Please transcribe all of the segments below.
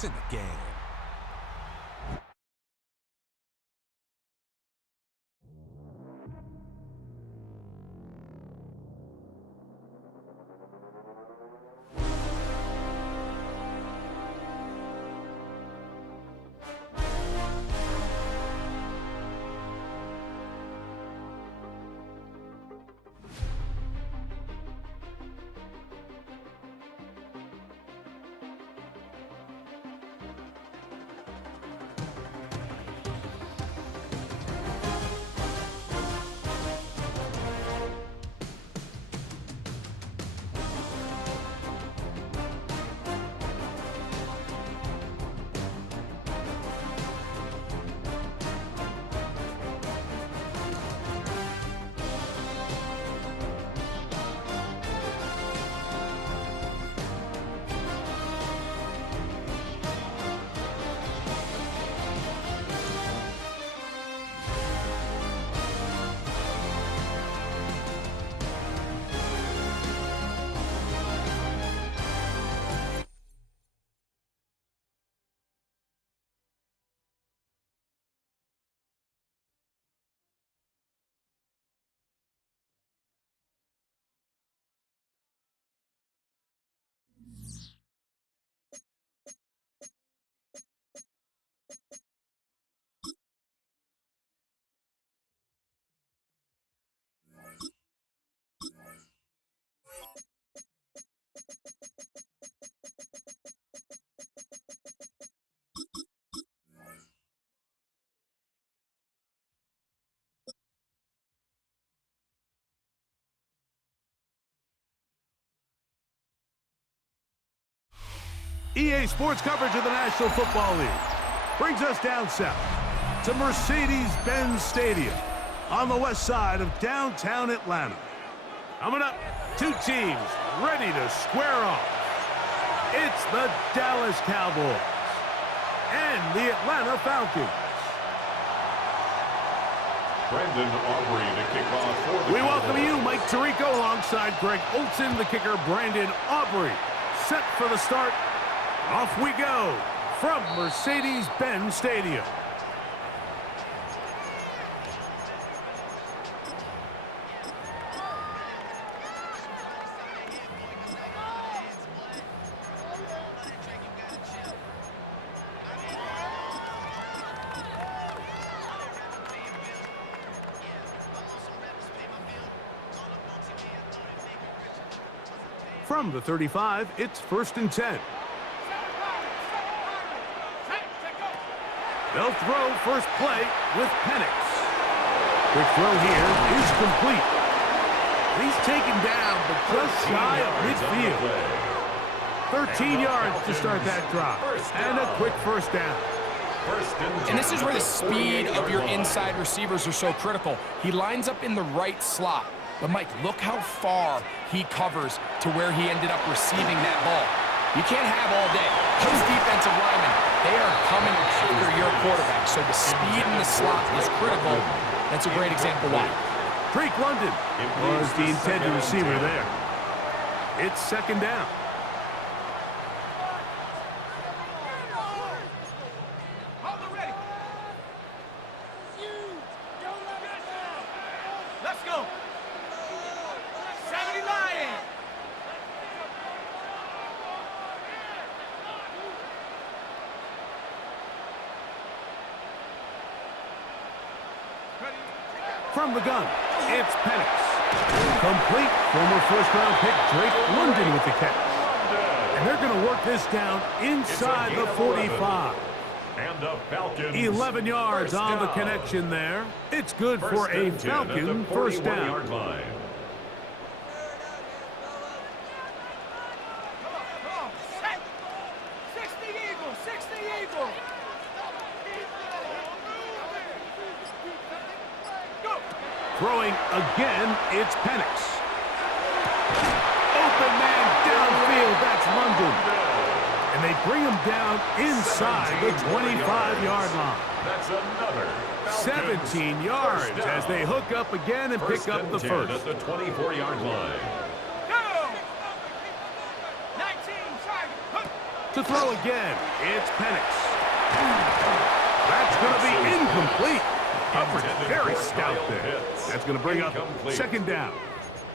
It's in the game. EA Sports coverage of the National Football League brings us down south to Mercedes-Benz Stadium on the west side of downtown Atlanta. Coming up, two teams ready to square off. It's the Dallas Cowboys and the Atlanta Falcons. Brandon Aubrey to kick off for the We welcome you, Mike Tirico, alongside Greg Olson, the kicker, Brandon Aubrey. Set for the start. Off we go from Mercedes-Benz Stadium. From the 35, it's 1st and 10. They'll throw first play with Penix. Quick throw here is complete. He's taken down, but just shy of midfield. 13 yards to start that drive, and a quick first down. And this is where the speed of your inside receivers are so critical. He lines up in the right slot. But, Mike, look how far he covers to where he ended up receiving that ball. You can't have all day. Those defensive linemen, they are coming after your quarterback. So the speed in the slot is critical. That's a great example why. Drake London was the intended receiver there. It's 2nd down. Let's go. 70 Lions. From the gun, it's Penix. Complete. Former first-round pick Drake London with the catch. And they're going to work this down inside the 45. And the Falcons. 11 yards on the connection there. It's good for a Falcon first down. Come on. 60 Eagles, 60 Eagles. Go. Throwing again, it's Penix. Open man downfield, that's London. And they bring him down inside the 25-yard line. That's another 17 yards as they hook up again and pick up the first. At the 24-yard line. Go. 19 target. To throw again, it's Penix. That's going to be incomplete. Coverage very stout there. That's going to bring up second down.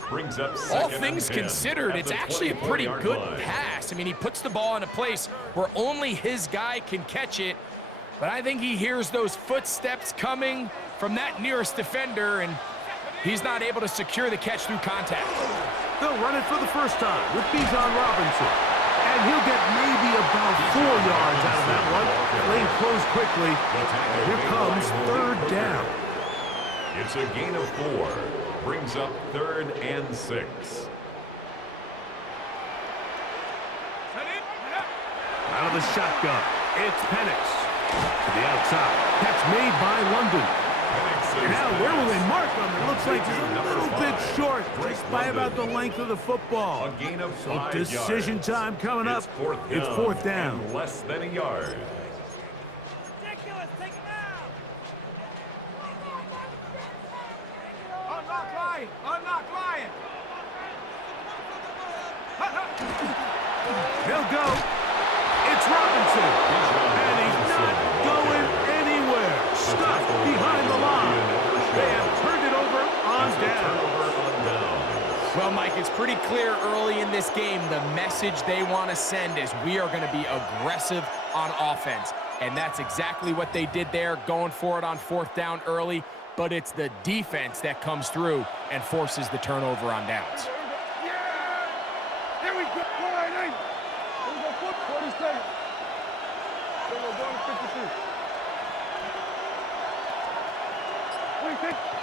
Brings up All things considered, it's actually a pretty good pass. I mean, he puts the ball in a place where only his guy can catch it, but I think he hears those footsteps coming from that nearest defender, and he's not able to secure the catch through contact. They'll run it for the first time with Bijan Robinson. And he'll get maybe about 4 yards out of that one. Lane closed quickly. Here comes third down. It's a gain of 4. Brings up 3rd and 6. Out of the shotgun, it's Penix. To the outside. Catch made by London. Now, where will they mark him? It looks like he's a little bit short, just by about the length of the football. A gain of 5 So decision yards. time coming up. It's fourth down. And less than a yard. Ridiculous. Take him out. Unlock Lion. Unlock Lion. He'll go. It's Robinson. And he's not going anywhere. Stuck behind the line. They have turned it over on down. Well, Mike, it's pretty clear early in this game the message they want to send is we are going to be aggressive on offense. And that's exactly what they did there, going for it on fourth down early. But it's the defense that comes through and forces the turnover on downs. Here we go. All right, hey. Here we go. 40 seconds. Here we go. Going to 53.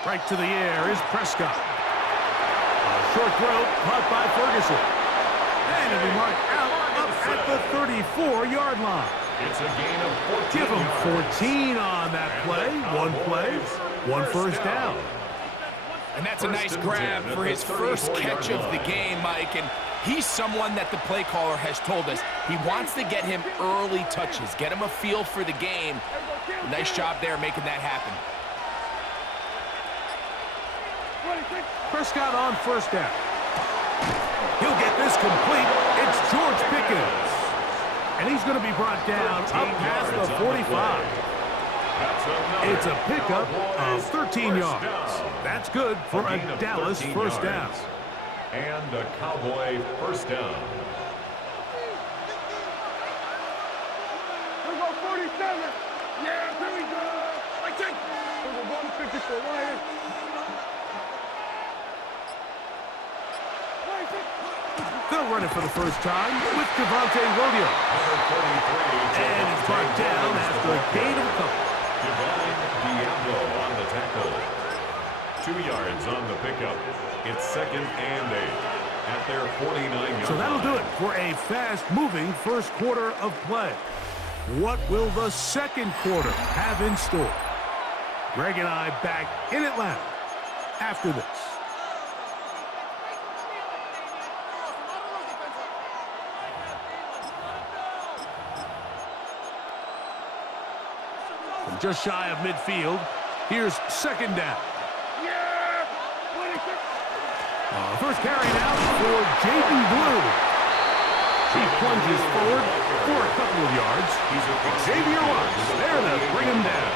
Right to the air is Prescott. A short throw caught by Ferguson. And it'll be marked out up at the 34-yard line. It's a gain of 14 Give him yards. 14 on that play. One play, one first down. And that's a nice grab for his first catch of the game, Mike. And he's someone that the play caller has told us he wants to get him early touches, get him a feel for the game. Nice job there making that happen. Prescott on first down. He'll get this complete. It's George Pickens. And he's going to be brought down up past the 45. It's a pickup of 13 yards. That's good for a Dallas first down. And a Cowboy first down. Here we go. 47. Yeah, here we go. I take. Here we go. Going to 54. Lion. They'll run it for the first time with Devontae Williams. And it's brought down after a gain of a couple. Divine Diablo on the tackle. 2 yards on the pickup. It's 2nd and 8 at their 49-yard So that'll do it for a fast-moving first quarter of play. What will the second quarter have in store? Greg and I back in Atlanta after this. From just shy of midfield, here's second down. First carry now for Jaden Blue. He plunges forward for a couple of yards. Xavier Watts there to bring him down.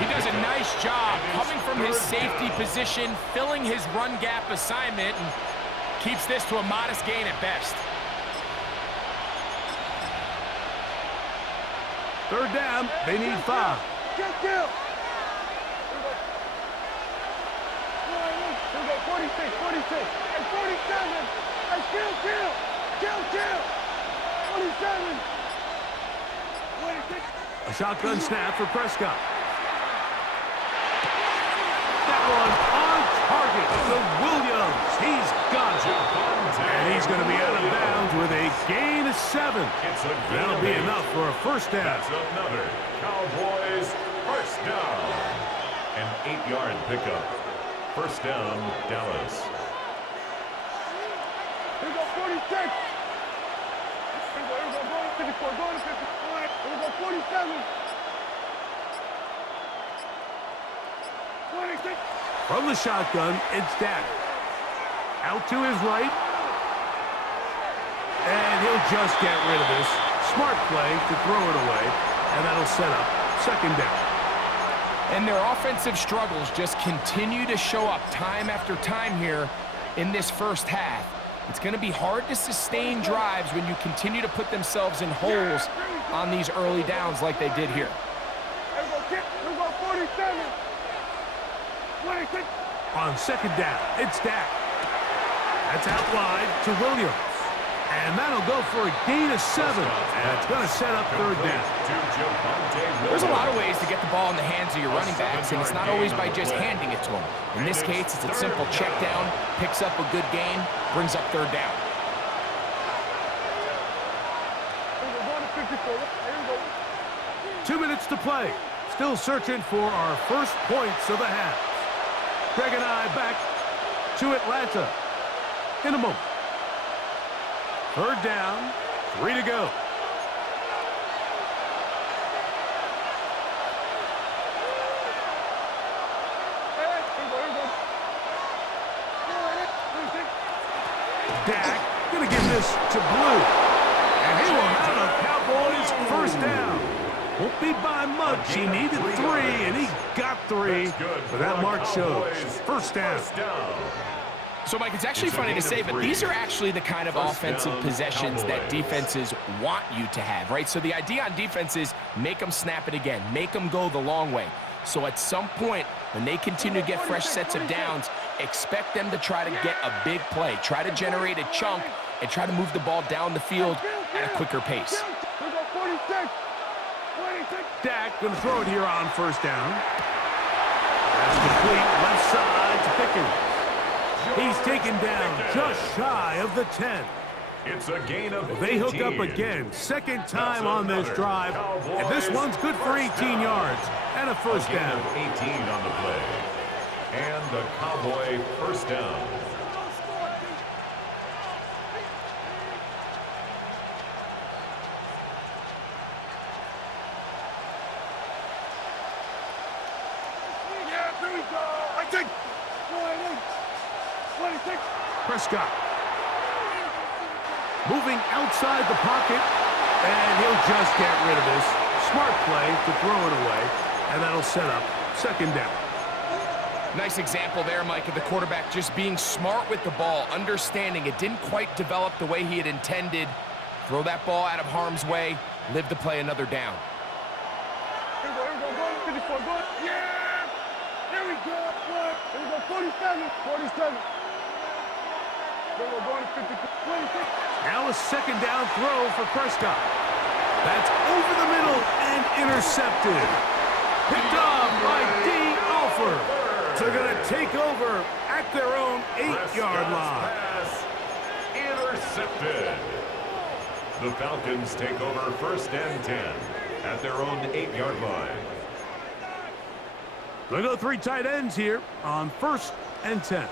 He does a nice job coming from his safety position, filling his run gap assignment, and keeps this to a modest gain at best. Third down, they need 5. Kill. 46, 46, and 47. And kill. 47. 26. A shotgun snap for Prescott. That one on target to Williams. He's got it. And he's going to be out of bounds with a gain of 7. That'll be enough for a first down. That's another Cowboys first down. An 8-yard pickup. First down, Dallas. Here we go, 46. Here we go, going to 54, going to 54. Here we go, 47. 26. From the shotgun, it's Dak. Out to his right. And he'll He'll just get rid of this. Smart play to throw it away, and that'll set up second down. And their offensive struggles just continue to show up time after time here in this first half. It's going to be hard to sustain drives when you continue to put themselves in holes on these early downs like they did here. On second down, it's Dak. That's out wide to Williams. And that'll go for a gain of 7. And it's going to set up third down. There's a lot of ways to get the ball in the hands of your running backs, and it's not always by just handing it to them. In this case, it's a simple check down, picks up a good gain, brings up third down. Two minutes to play. Still searching for our first points of the half. Greg and I back to Atlanta in a moment. Third down, 3 to go. Dak gonna give this to Blue. And he will have a Cowboys first down. Won't be by much. He needed 3, and he got 3. But that mark shows. First down. So, Mike, it's actually funny to say, but these are actually the kind of offensive possessions that defenses want you to have, right? So the idea on defense is make them snap it again, make them go the long way. So at some point, when they continue to get fresh sets of downs, expect them to try to get a big play, try to generate a chunk, and try to move the ball down the field at a quicker pace. Dak going to throw it here on first down. That's complete left side to Pickens. He's taken down just shy of the 10. It's a gain of 18. They hook up again. Second time on this drive. And this one's good for 18 yards and a first down. 18 on the play. And the Cowboy first down. Prescott moving outside the pocket, and he'll just get rid of this. Smart play to throw it away, and that'll set up second down. Nice example there, Mike, of the quarterback just being smart with the ball, understanding it didn't quite develop the way he had intended. Throw that ball out of harm's way, live to play another down. Here we go, yeah! Here we go, 47. Now a second down throw for Prescott. That's over the middle and intercepted. Picked off by D. Alford. They're going to take over at their own 8-yard line. Intercepted. The Falcons take over first and 10 at their own 8-yard line. They go 3 tight ends here on first and 10.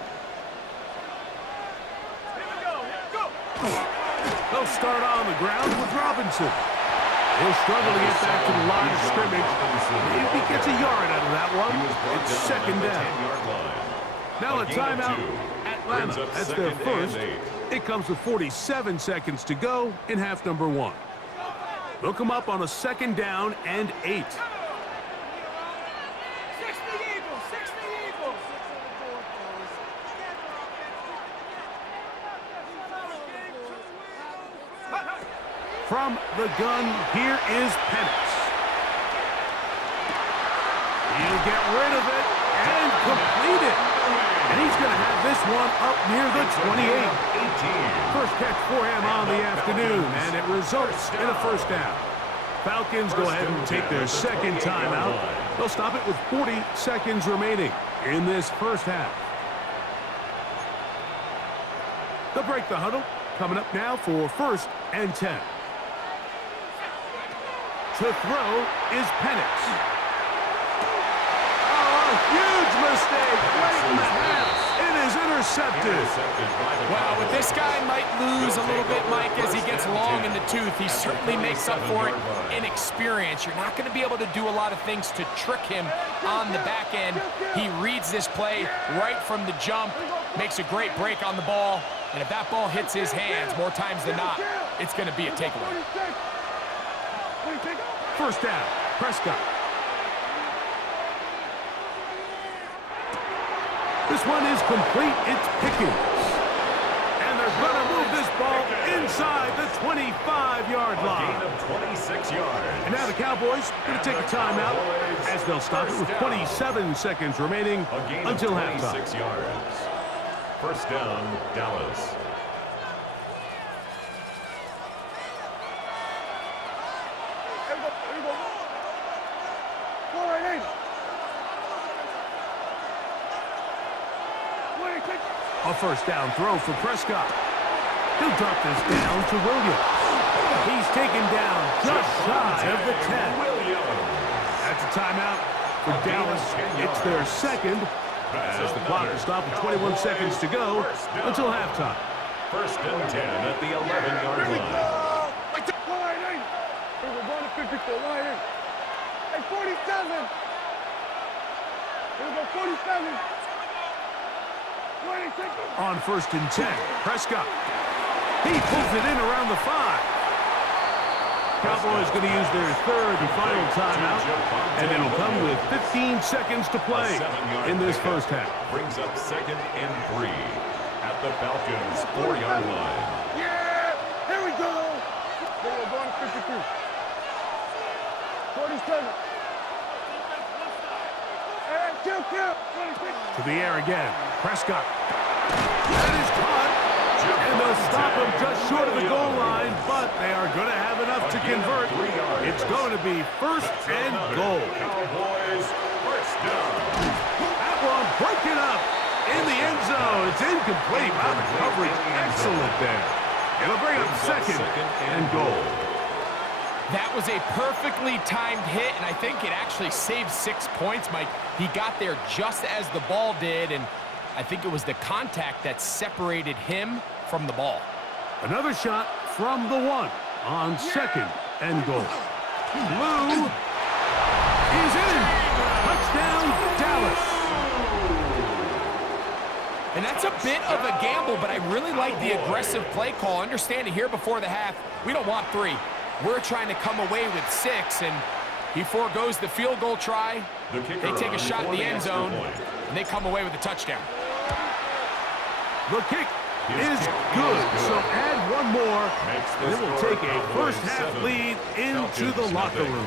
They'll start on the ground with Robinson. He'll struggle to get back to the line of scrimmage. If he gets a yard out of that one, it's second down. Now a timeout. Atlanta, that's their first. It comes with 47 seconds to go in half number 1. They'll come up on a second down and 8. From the gun, here is Penix. He'll get rid of it and complete it. And he's going to have this one up near the 28. First catch for him on the afternoon, and it results in a first down. Falcons go ahead and take their second timeout. They'll stop it with 40 seconds remaining in this first half. They'll break the huddle. Coming up now for first and 10. To throw is Penix. Oh, a huge mistake late in the half. It is intercepted. Wow, with this guy might lose a little bit, Mike, as he gets long in the tooth. He certainly makes up for it in experience. You're not going to be able to do a lot of things to trick him on the back end. He reads this play right from the jump, Makes a great break on the ball, and if that ball hits his hands more times than not, it's going to be a takeaway. First down, Prescott. This one is complete. It's Pickens. And they're going to move this ball inside the 25-yard line. A gain of 26 yards. And now the Cowboys going to take a timeout as they'll stop it with 27 seconds remaining until halftime. 26 yards. First down, Dallas. A first down throw for Prescott. He'll drop this down to Williams. He's taken down just shy of the 10. That's a timeout for Dallas. It's their second, as the clock will stop with 21 seconds to go until halftime. First and 10 at the 11-yard line. We're going to 54. Line in. Hey, 47. Here we go, 47. On first and 10, Prescott. He pulls it in around the 5. Cowboys going to use their third and final timeout, and it'll come with 15 seconds to play in this first half. Brings up second and 3 at the Falcons' 4-yard line. Yeah! Here we go! We're going to 53. 47. And kill. 26. To the air again, Prescott. That is caught, and they'll stop him just short of the goal line, but they are going to have enough to convert. It's going to be first and goal. Cowboys, first down. That one broken up in the end zone. It's incomplete. Wow, the coverage excellent there. It'll bring up second and goal. That was a perfectly timed hit, and I think it actually saved 6 points, Mike. He got there just as the ball did, and I think it was the contact that separated him from the ball. Another shot from the 1 on second and goal. Lou is in. Touchdown, Dallas. And that's a bit of a gamble, but I really like the aggressive play call. Understanding here before the half, we don't want 3. We're trying to come away with 6, and he forgoes the field goal try. They take a shot in the end zone, and they come away with a touchdown. The kick is good, so add one more, and it will take a first-half lead into the locker room.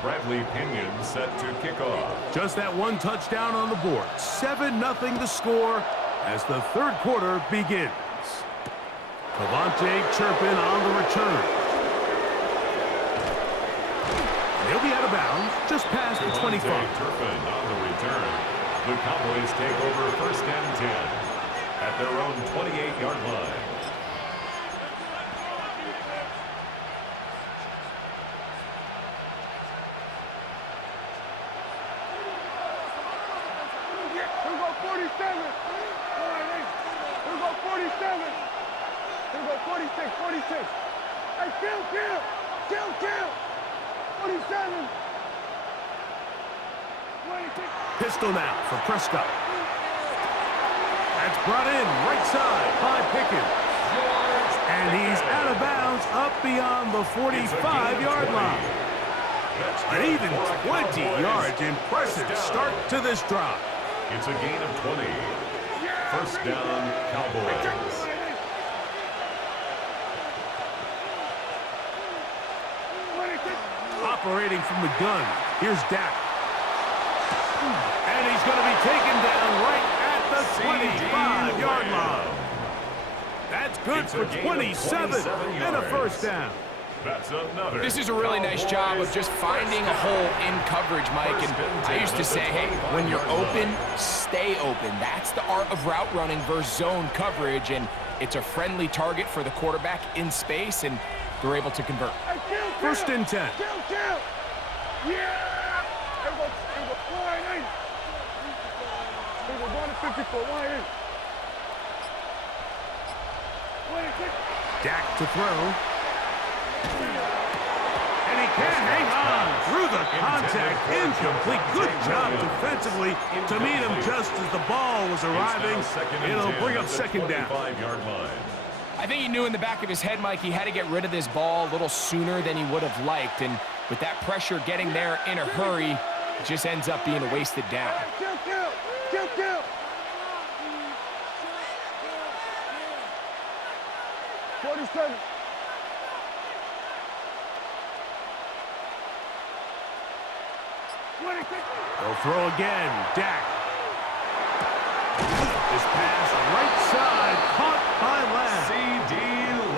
Bradley Pinion set to kick off. Just that one touchdown on the board. 7-0 to score as the third quarter begins. Cavante Turpin on the return. And he'll be out of bounds just past the 25. Turpin on the return. The Cowboys take over first and 10 at their own 28-yard line. Pistol now for Prescott. That's brought in right side by Pickens. And he's out of bounds up beyond the 45-yard line. An even 20 yards. Impressive start to this drive. It's a gain of 20. First down, Cowboys. Operating from the gun, here's Dak. And he's going to be taken down right at the 25-yard line. That's good for 27 and a first down. That's another. This is a really nice job of just finding a hole in coverage, Mike. And I used to say, hey, when you're open, stay open. That's the art of route running versus zone coverage. And it's a friendly target for the quarterback in space, and they're able to convert. First and 10. Yeah! We're going to 54. Line in. Dak to throw. And he can't hang on through the contact. Incomplete. Good job defensively to meet him just as the ball was arriving. It'll bring up second down. I think he knew in the back of his head, Mike, he had to get rid of this ball a little sooner than he would have liked. And with that pressure getting there in a hurry, it just ends up being a wasted down. Kill. 47. They'll throw again. Dak. This pass right side caught by Lamb.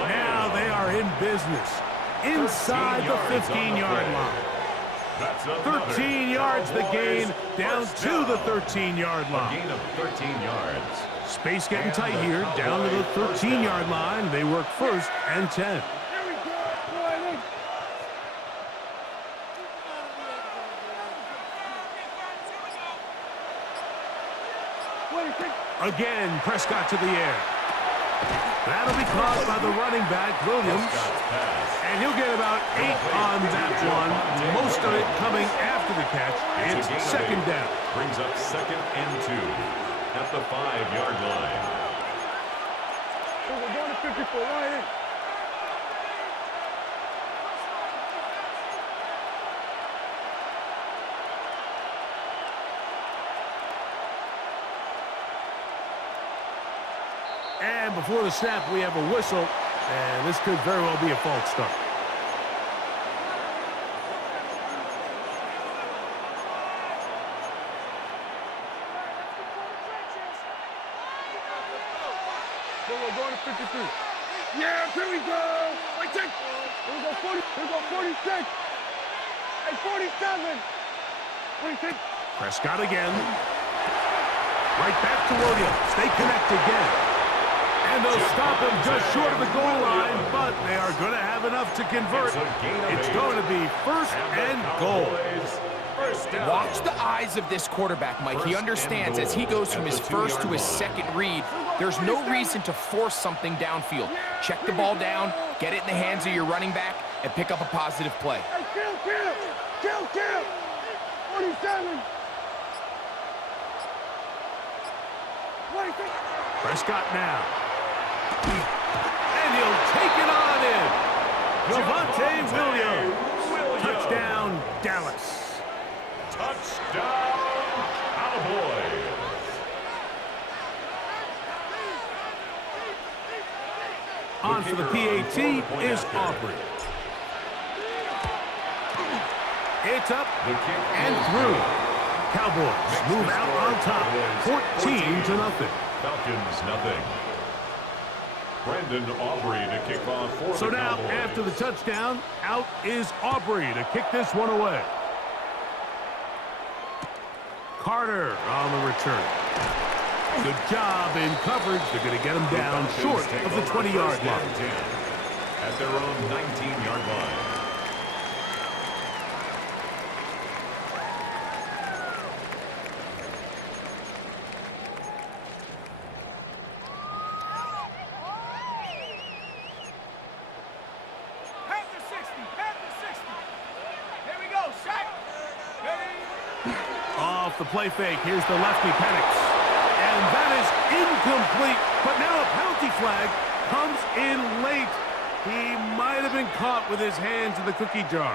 Now they are in business inside the 15-yard line. 13 yards the gain, down to the 13-yard line. Gain of 13 yards. Space getting tight here, down to the 13-yard line. They work first and 10. Again, Prescott to the air. That'll be caught by the running back, Williams. And he'll get about 8 on that one. Most of it coming after the catch. It's second down. Brings up second and 2 at the 5-yard line. We're going to 54 right in. And before the snap, we have a whistle, and this could very well be a false start. So we're going to 53. Yeah, here we go. Wait, check. Here we go 40. Here we go 46. Hey, 47. 46. Prescott again. Right back to Williams. They connect again. And they'll stop him just short of the goal line, but they are going to have enough to convert. It's going to be first and goal. Watch the eyes of this quarterback, Mike. He understands as he goes from his first to his second read, there's no reason to force something downfield. Check the ball down, get it in the hands of your running back, and pick up a positive play. Hey, kill. 47. 26. Prescott now. And he'll take it on in. Javonte Williams. Touchdown, Dallas. Touchdown, Cowboys. On for the PAT is Aubrey. It's up and through. Cowboys move out on top, 14-0. Falcons, nothing. Brandon Aubrey to kick off for So the now, Cowboys. after the touchdown, out is Aubrey to kick this one away. Carter on the return. Good job in coverage. They're going to get him down short of the 20-yard line. At their own 19-yard line. Off the play fake, here's the lefty Penix. And that is incomplete, but now a penalty flag comes in late. He might have been caught with his hands in the cookie jar.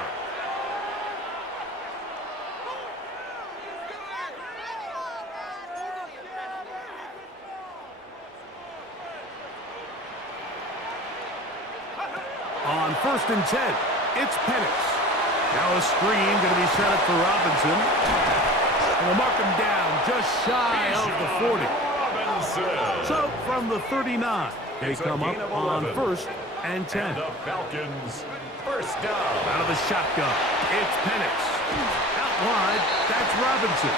On 1st and 10, it's Penix. Now a screen going to be set up for Robinson. And we'll mark him down just shy of the 40. So from the 39, they come up on 1st and 10. And the Falcons first down. Out of the shotgun, it's Penix. Out wide, that's Robinson.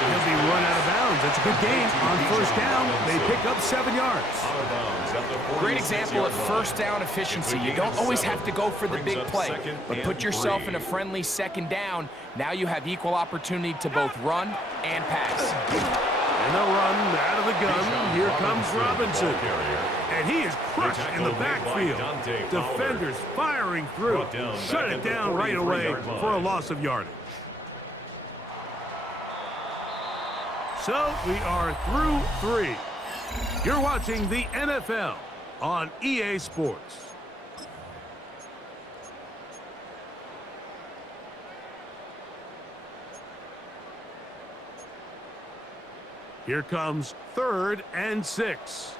And he'll be run out of bounds. That's a good gain on 1st down. They pick up 7 yards. Out of bounds at the Great example of 46-yard line. first down efficiency. You don't always have to go for the big play, but put yourself in a friendly second down. Now you have equal opportunity to both run and pass. And they'll run out of the gun. Here comes Robinson. And he is crushed in the backfield. Defenders firing through. Shut it down right away for a loss of yardage. So we are through 3. You're watching the NFL on EA Sports. Here comes 3rd and 6.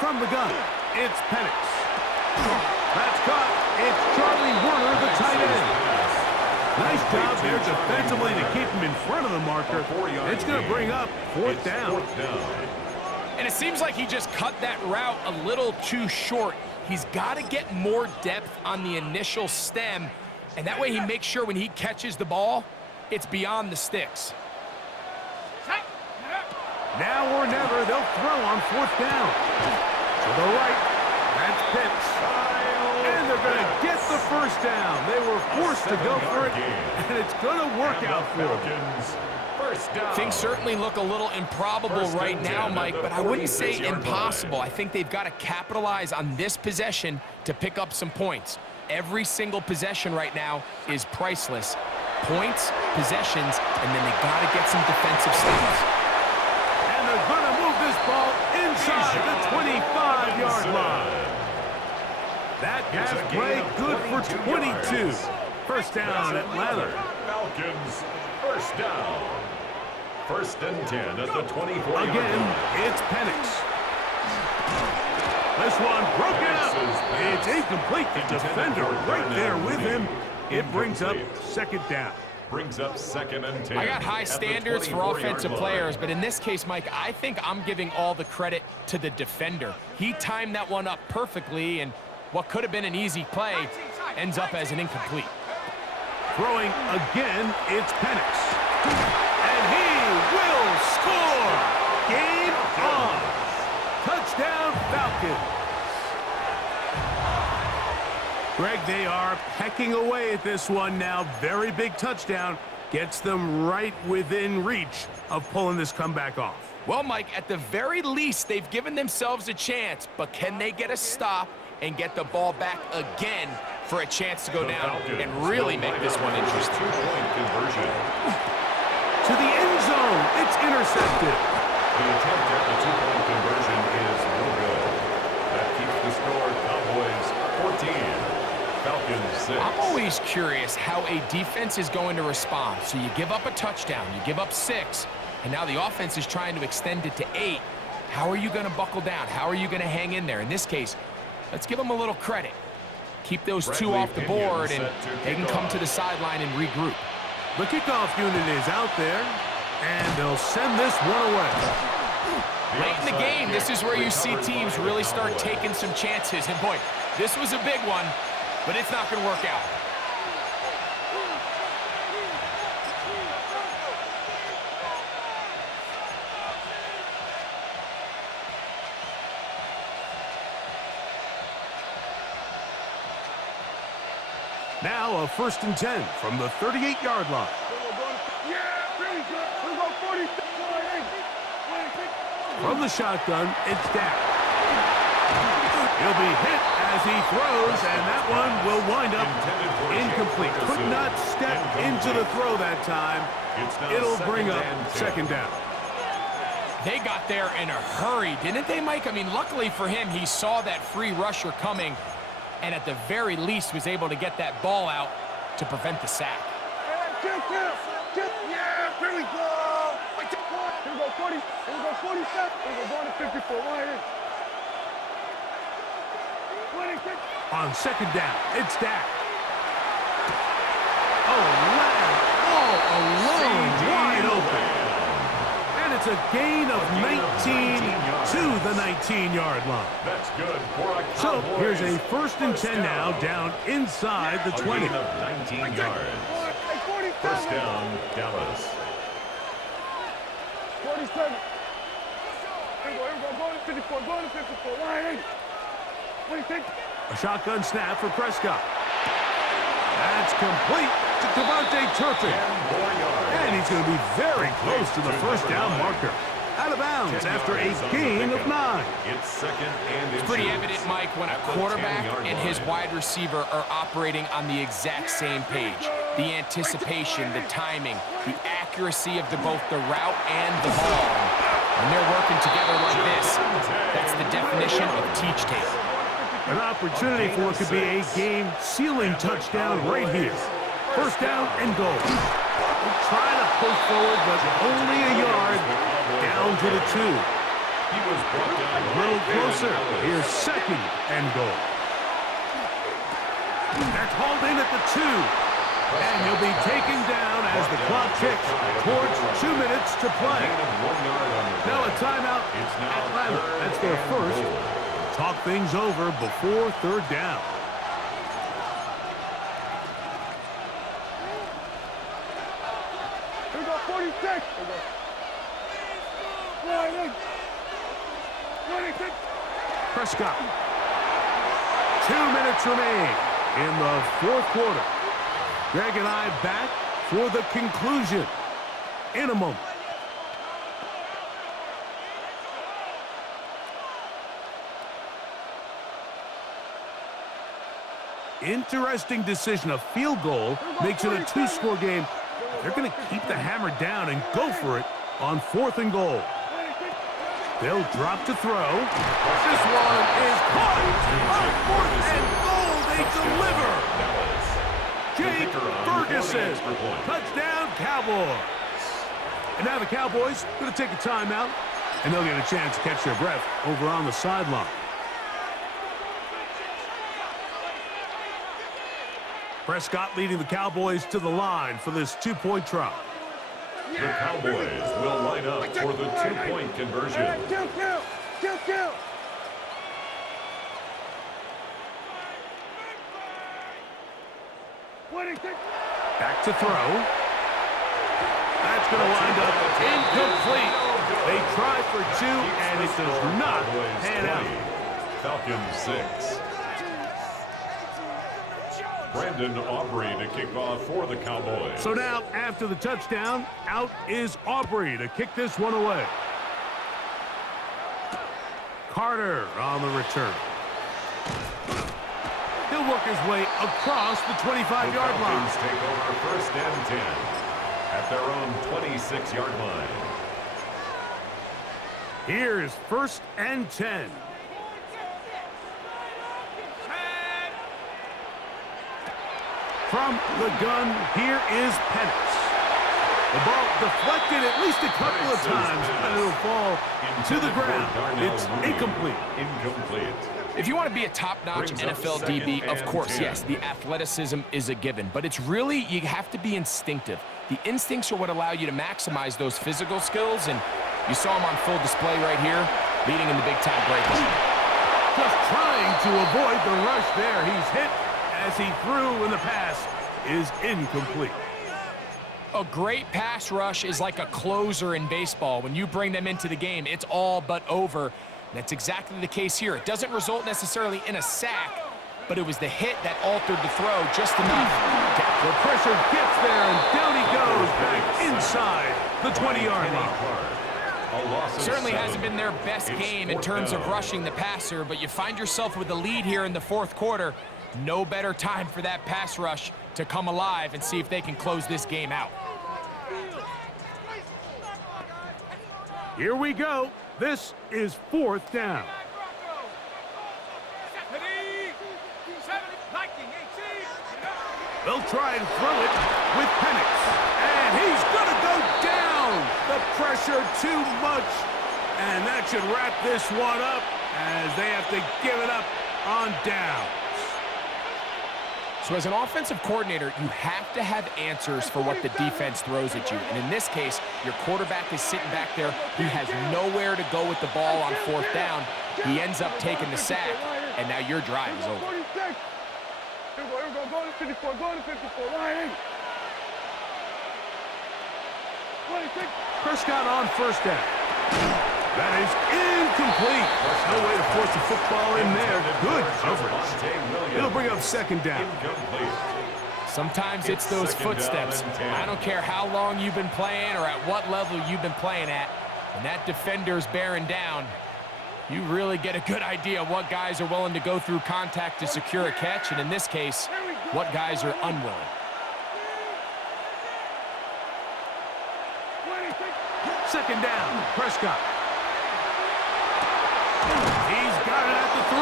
From the gun, it's Penix. That's caught. It's Charlie Werner, the tight end. Nice job there defensively to keep him in front of the marker. It's going to bring up 4th down. And it seems like he just cut that route a little too short. He's got to get more depth on the initial stem, and that way he makes sure when he catches the ball, it's beyond the sticks. Now or never, they'll throw on 4th down. To the right, that's Pitts. And they're going to get the first down. They were forced to go for it, and it's going to work out for them. Things certainly look a little improbable right now, Mike, but I wouldn't say impossible. I think they've got to capitalize on this possession to pick up some points. Every single possession right now is priceless. Points, possessions, and then they got to get some defensive stops. And they're going to move this ball inside the 25-yard line. That pass play good for 22. First down, Atlanta. Falcons, first down. 1st and 10 at the 24-yard line. Again, it's Penix. This one broken up. It's incomplete. The defender right there with him. It brings up 2nd down. Brings up 2nd and 10. I got high standards for offensive players, but in this case, Mike, I think I'm giving all the credit to the defender. He timed that one up perfectly, and what could have been an easy play ends up as an incomplete. Throwing again, it's Penix. And he will score! Game on! Touchdown, Falcons! Greg, they are pecking away at this one now. Very big touchdown. Gets them right within reach of pulling this comeback off. Well, Mike, at the very least, they've given themselves a chance, but can they get a stop and get the ball back again for a chance to go down and really make this one interesting? Two-point conversion. To the end zone, it's intercepted. The attempt at the two-point conversion is no good. That keeps the score Cowboys 14. Falcons 6. I'm always curious how a defense is going to respond. So you give up a touchdown, you give up 6, and now the offense is trying to extend it to 8. How are you going to buckle down? How are you going to hang in there? In this case, let's give them a little credit. Keep those 2 off the board, and they can come to the sideline and regroup. The kickoff unit is out there, and they'll send this one away. Late in the game, this is where you see teams really start taking some chances. And boy, this was a big one, but it's not going to work out. Now a 1st and 10 from the 38-yard line. Yeah, pretty good. We're going 46. From the shotgun, it's Dak. He'll be hit as he throws, and that one will wind up incomplete. Could not step into the throw that time. It'll bring up 2nd down. They got there in a hurry, didn't they, Mike? I mean, luckily for him, he saw that free rusher coming, and at the very least was able to get that ball out to prevent the sack. Yeah, here we go. Here we go 40. Here we go 47. Here we go going to 54. On 2nd down, it's Dak. Oh, Lamb all alone, wide open. And it's a gain of 19 to the 19-yard line. That's good for a So Cowboys. here's a 1st and 10 now, down inside the 20. A gain of 19 yards. First down, Dallas. 47. Here we go, going to 54, going to 54. What do you think? A shotgun snap for Prescott. That's complete to Devontae Turpin. 10 more yards. And he's going to be very close to the 1st down marker. Out of bounds after a gain of 9. It's second and It's pretty evident, Mike, when a quarterback and his wide receiver are operating on the exact same page. The anticipation, the timing, the accuracy of both the route and the ball. When they're working together like this, that's the definition of teach tape. An opportunity for what could be a game-sealing touchdown right here. First down and goal. Trying to push forward, but only a yard down to the 2. He was brought down A little closer. Here's second and goal. They're called in at the 2. And he'll be taken down as the clock ticks towards 2 minutes to play. Now a timeout. Atlanta. That's their first. Talk things over before third down. Here we go, 46. Right in. 26. Prescott. 2 minutes remain in the fourth quarter. Greg and I back for the conclusion in a moment. Interesting decision. A field goal makes it a 2-score game. They're going to keep the hammer down and go for it on 4th and goal. They'll drop to throw. This one is caught. On 4th and goal, they deliver. Jake Ferguson. Touchdown, Cowboys. And now the Cowboys going to take a timeout, and they'll get a chance to catch their breath over on the sideline. Prescott leading the Cowboys to the line for this 2-point try. The Cowboys will line up for the 2-point conversion. Kill. Back to throw. That's going to wind up incomplete. They try for 2, and it does not pan out. Falcons 6. Brandon Aubrey to kick off for the Cowboys. So now, after the touchdown, out is Aubrey to kick this one away. Carter on the return. He'll work his way across the 25-yard line. The Falcons take over first and 10 at their own 26-yard line. Here's first and 10. From the gun, here is Penix. The ball deflected at least a couple of times, and it'll fall to the ground. It's incomplete. If you want to be a top-notch NFL DB, of course, yes, the athleticism is a given. But it's really, you have to be instinctive. The instincts are what allow you to maximize those physical skills, and you saw him on full display right here, leading in the big-time breakdown. Just trying to avoid the rush there. He's hit as he threw, and the pass is incomplete. A great pass rush is like a closer in baseball. When you bring them into the game, it's all but over. That's exactly the case here. It doesn't result necessarily in a sack, but it was the hit that altered the throw just enough. The pressure gets there, and down he goes back inside the 20-yard line. Certainly hasn't been their best game in terms of rushing the passer, but you find yourself with a lead here in the fourth quarter. No better time for that pass rush to come alive and see if they can close this game out. Here we go. This is fourth down. They'll try and throw it with Penix. And he's going to go down. The pressure too much. And that should wrap this one up as they have to give it up on down. So as an offensive coordinator, you have to have answers for what the defense throws at you. And in this case, your quarterback is sitting back there. He has nowhere to go with the ball on fourth down. He ends up taking the sack, and now your drive is over. Here we go, go to 54, go to 54, right in. 26. Prescott on first down. That is incomplete. No way to force the football in there. Good coverage. It'll bring up second down. Sometimes it's those footsteps. I don't care how long you've been playing or at what level you've been playing at. And that defender's bearing down. You really get a good idea of what guys are willing to go through contact to secure a catch, and in this case, what guys are unwilling. Second down, Prescott. He's got it at the 3.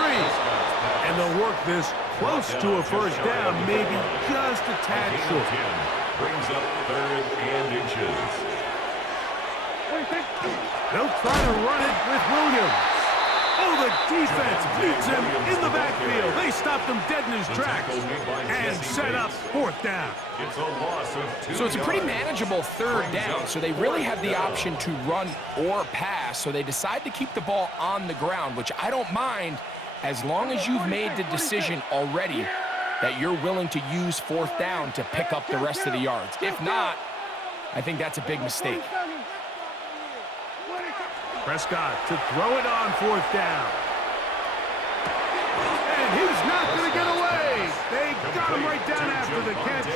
And they'll work this close to a first down, maybe just a tad short. Brings up 3rd and inches. They'll try to run it with Williams. Oh, the defense beats him in the backfield. They stopped him dead in his tracks and set up 4th down. It's a loss of 2 So it's a pretty yards. manageable 3rd down, so they really have the option to run or pass, so they decide to keep the ball on the ground, which I don't mind as long as you've made the decision already that you're willing to use 4th down to pick up the rest of the yards. If not, I think that's a big mistake. Prescott to throw it on 4th down. And he's not going to get away. They got him right down after the catch.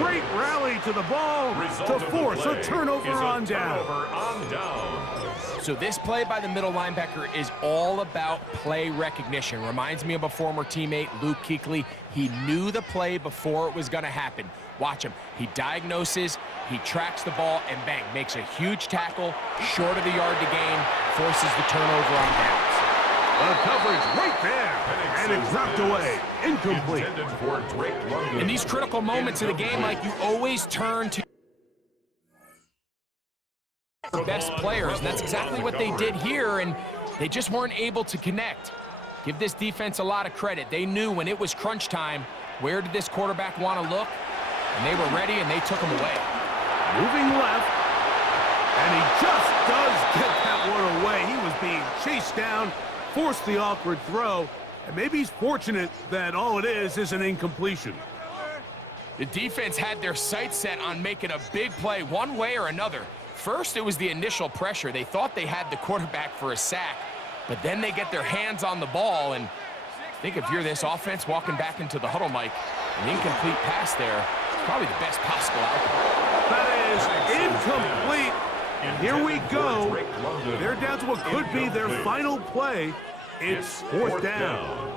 Great rally to the ball to force a turnover on down. So this play by the middle linebacker is all about play recognition. Reminds me of a former teammate, Luke Kuechly. He knew the play before it was going to happen. Watch him. He diagnoses, he tracks the ball, and bang, makes a huge tackle, short of the yard to gain, forces the turnover on downs. The coverage right there, and it's knocked away, incomplete. In these critical moments of the game, like, you always turn to your best players, and that's exactly what they did here, and they just weren't able to connect. Give this defense a lot of credit. They knew when it was crunch time, where did this quarterback want to look? And they were ready, and they took him away. Moving left, and he just does get that one away. He was being chased down, forced the awkward throw, and maybe he's fortunate that all it is an incompletion. The defense had their sights set on making a big play one way or another. First, it was the initial pressure. They thought they had the quarterback for a sack, but then they get their hands on the ball, and I think if you're this offense walking back into the huddle, Mike, an incomplete pass there is probably the best possible outcome. That is incomplete. And here we go. They're down to what could be their final play. It's 4th down.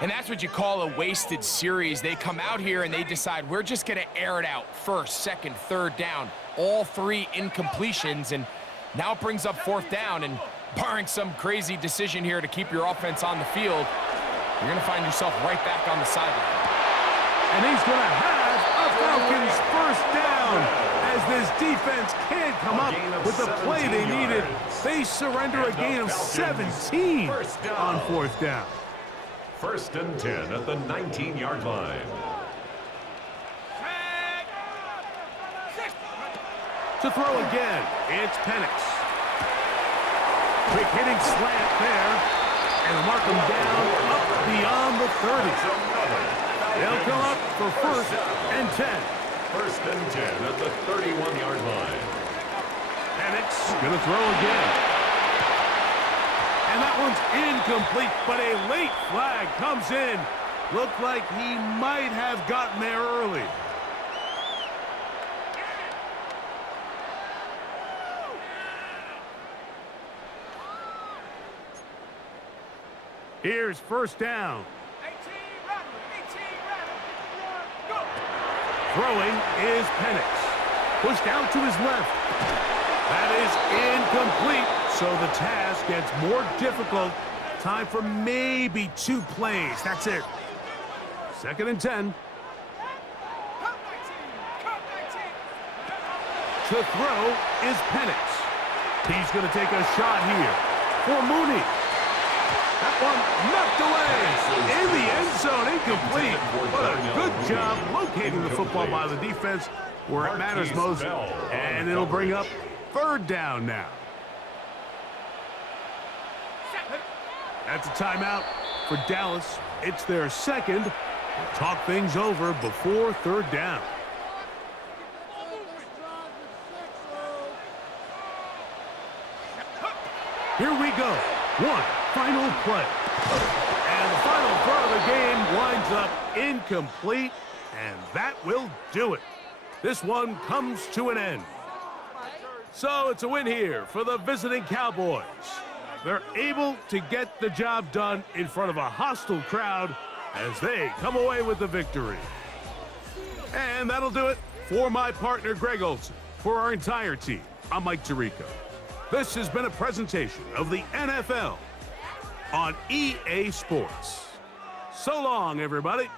And that's what you call a wasted series. They come out here and they decide we're just going to air it out. 1st, 2nd, 3rd down. All 3 incompletions, and now it brings up 4th down, and barring some crazy decision here to keep your offense on the field, you're going to find yourself right back on the sideline. And he's going to have a Falcons 1st down as this defense can't come up with the play they needed. They surrender a gain of 17 on 4th down. 1st and 10 at the 19-yard line. To throw again, it's Penix. Quick hitting slant there, and mark him down up beyond the 30. They'll come up for 1st and 10. 1st and 10 at the 31-yard line. Penix gonna throw again. And that one's incomplete, but a late flag comes in. Looked like he might have gotten there early. Here's 1st down. Throwing is Penix. Pushed out to his left. That is incomplete, so the task gets more difficult. Time for maybe 2 plays. That's it. 2nd and 10. To throw is Penix. He's going to take a shot here for Mooney. That one knocked away in the end zone, incomplete. What a good job locating the football by the defense where it matters most. And it'll bring up 3rd down now. That's a timeout for Dallas. It's their 2nd. We'll talk things over before 3rd down. Here we go. One final play. And the final throw of the game winds up incomplete, and that will do it. This one comes to an end. So it's a win here for the visiting Cowboys. They're able to get the job done in front of a hostile crowd as they come away with the victory. And that'll do it for my partner, Greg Olson. For our entire team, I'm Mike Tirico. This has been a presentation of the NFL on EA Sports. So long, everybody.